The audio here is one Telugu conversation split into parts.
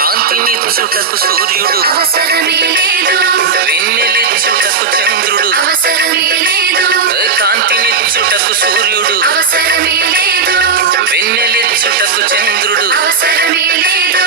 కాంతినిచ్చుటకు సూర్యుడు అవసరమే లేదు, వెన్నెలిచ్చుటకు చంద్రుడు అవసరమే లేదు, కాంతినిచ్చుటకు సూర్యుడు అవసరమే లేదు, వెన్నెలిచ్చుటకు చంద్రుడు అవసరమే లేదు.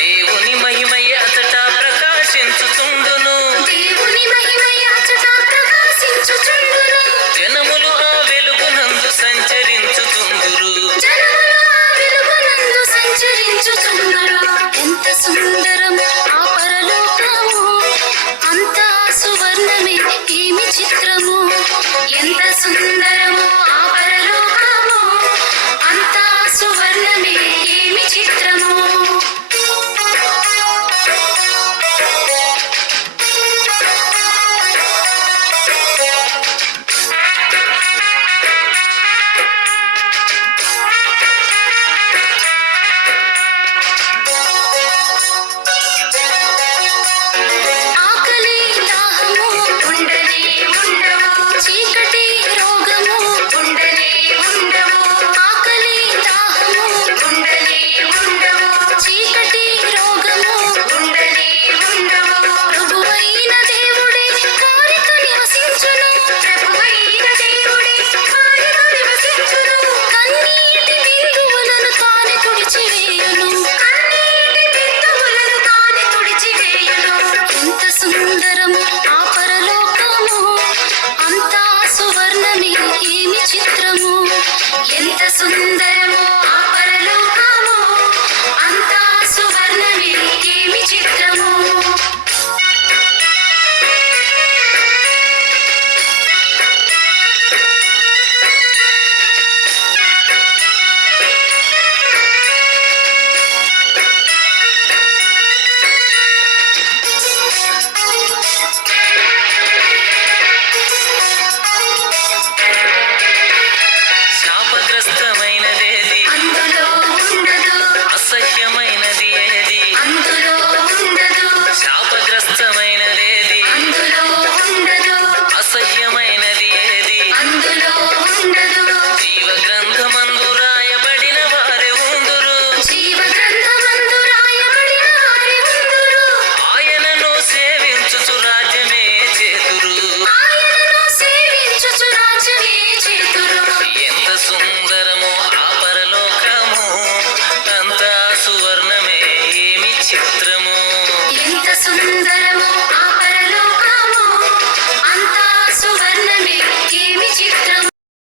దేవుని మహిమయ్య అతట ప్రకాశించుచుండును, దేవుని మహిమయ అచట ప్రకాశించుచుండును, జనములు ఆ వెలుగునందు సంచరించుచుందురు. జనములు ఆ వెలుగునందు సంచరించుచుందురు. ఎంత సుందరము ఆ పరలోకము, అంతా సువర్ణమే ఏమి చిత్రము. ఎంత సుందరము ఆ పరలోకము, అంతా సువర్ణమే ఏమి చిత్రము. ఆకలి దాహము ఉండనే ఉండవు, చీకటి రోగము ఉండనే ఉండవు. ఆకలి దాహము ఉండనే ఉండవు, చీకటి రోగము ఉండనే ఉండవు. ప్రభువైన దేవుడే కారిక నివసించును, ప్రభువైన దేవుడే కారిక నివసించును. కన్నీటి బిందువులను తానే తుడిచివేయును, కన్నీటి బిందువులను తానే తుడిచివేయును. ఎంత సుందరము ఆ పరలోకము, అంతా సువర్ణమే ఏమి చిత్రము. ఎంత సుందరము